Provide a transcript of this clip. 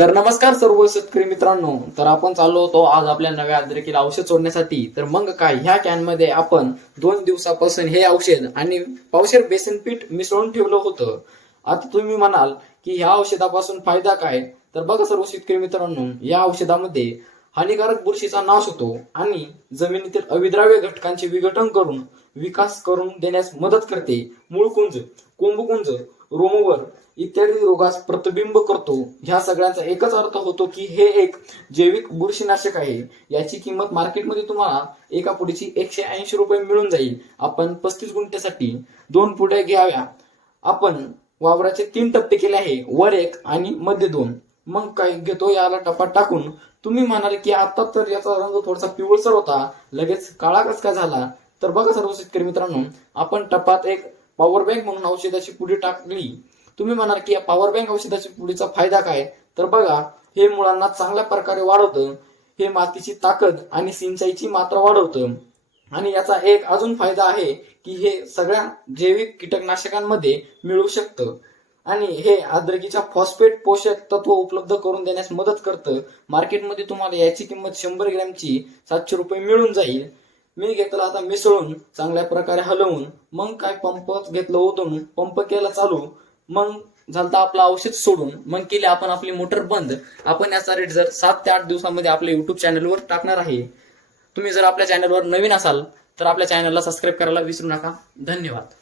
तर नमस्कार सर्व शेतकरी मित्रांनो. तर आपण चाललो होतो आज आपल्या नव्या अद्रकीला औषध सोडण्यासाठी. तर मग काय ह्या कॅनमध्ये आपण दोन दिवसापासून हे औषध आणि पावशेर बेसन पीठ मिसळून ठेवलं होतं. आता तुम्ही म्हणाल की ह्या औषधापासून फायदा काय? तर बघा सर्व शेतकरी मित्रांनो या औषधामध्ये हानिकारक बुरशीचा नाश होतो आणि जमिनीतील अविद्राव्य घटकांचे विघटन करून विकास करून देण्यास मदत करते. मूळकुंज कुंभकुंज रोमवर इत्यादी रोगास प्रतिबिंब करतो. ह्या सगळ्यांचा एकच अर्थ होतो की हे एक जैविक बुरशीनाशक आहे. याची किंमत मार्केटमध्ये तुम्हाला एका पुढीची एकशे ऐंशी रुपये मिळून जाईल. आपण पस्तीस गुंठ्यासाठी दोन पुढ्या घ्याव्या. आपण वावराचे तीन टप्पे केले आहे. वर एक आणि मध्य दोन. मग काय घेतो याला टप्पा टाकून तुम्ही म्हणाल की आता तर याचा रंग थोडासा पिवळसर होता. लगेच काळा कस झाला? तर बघा सर्व शेतकरी मित्रांनो आपण टपात एक पॉवर बँक म्हणून औषधाची पुढे टाकली. तुम्ही म्हणाल की या पॉवर बँक औषधाची पुढेचा फायदा काय? तर बघा हे मुळांना चांगल्या प्रकारे वाढवतं. हे मातीची ताकद आणि सिंचाईची मात्रा वाढवतं. आणि याचा एक अजून फायदा आहे की हे सगळ्या जैविक कीटकनाशकांमध्ये मिळू शकतं. आणि हे आद्रकीच्या फॉस्फेट पोषक तत्व उपलब्ध करून देण्यास मदत करतं. मार्केटमध्ये तुम्हाला याची किंमत शंभर ग्रॅमची सातशे रुपये मिळून जाईल. मी घेतला आता मिसळून चांगल्या प्रकारे हलवून मग काय पंप घेतलं ओतून पंप केला चालू मग झालं आपलं औषध सोडून मग केली आपण आपली मोटर बंद. आपण याचा रेट जर सात ते आठ दिवसामध्ये आपल्या युट्यूब चॅनलवर टाकणार आहे. तुम्ही जर आपल्या चॅनलवर नवीन असाल तर आपल्या चॅनलला सबस्क्राईब करायला विसरू नका. धन्यवाद.